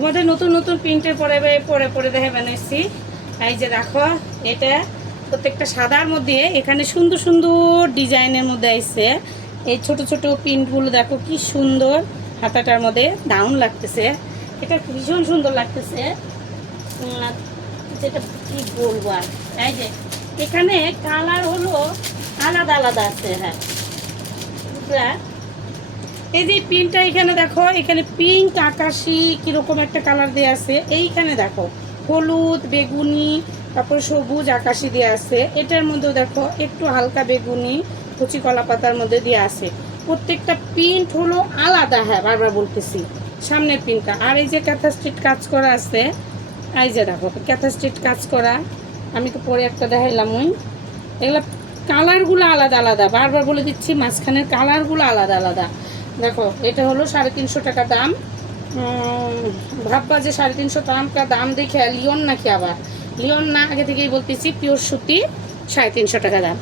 তোমাদের নতুন নতুন প্রিন্টের পরে পরে পরে দেখে বানাইছি। এই যে দেখো, এটা প্রত্যেকটা সাদার মধ্যে এখানে সুন্দর সুন্দর ডিজাইনের মধ্যে আইছে। এই ছোট ছোট প্রিন্টগুলো দেখো কি সুন্দর, হাতাটার মধ্যে দারুণ লাগতেছে। এটা ভীষণ সুন্দর লাগতেছে। যেটা কি বলবো আর, এই যে এখানে কালার হলো আলাদা আলাদা আছে। হ্যাঁ, এই যে পিনটা এখানে দেখো, এখানে পিঙ্ক আকাশি কিরকম একটা কালার দেওয়া আছে। এইখানে দেখো হলুদ বেগুনি, তারপর সবুজ আকাশি দেওয়া আছে। এটার মধ্যেও দেখো একটু হালকা বেগুনি কচি কলা পাতার মধ্যে দেওয়া আছে। প্রত্যেকটা প্রিন্ট হলো আলাদা। হ্যাঁ, বারবার বলতেছি, সামনের প্রিন্টটা। আর এই যে ক্যাথা স্ট্রিট কাজ করা আছে, এই যে দেখো ক্যাথা স্ট্রিট কাজ করা। আমি তো পরে একটা দেখাইলাম। ওই এগুলো কালারগুলো আলাদা আলাদা, বারবার বলে দিচ্ছি, মাঝখানের কালারগুলো আলাদা আলাদা। দেখো এটা হলো 350 টাকা দাম। ভাববা যে 350 টাকা দাম দেখে লিওন নাকি, আবার লিওন না, আগে থেকেই বলতেছি পিওর সুতি 350 টাকা দাম।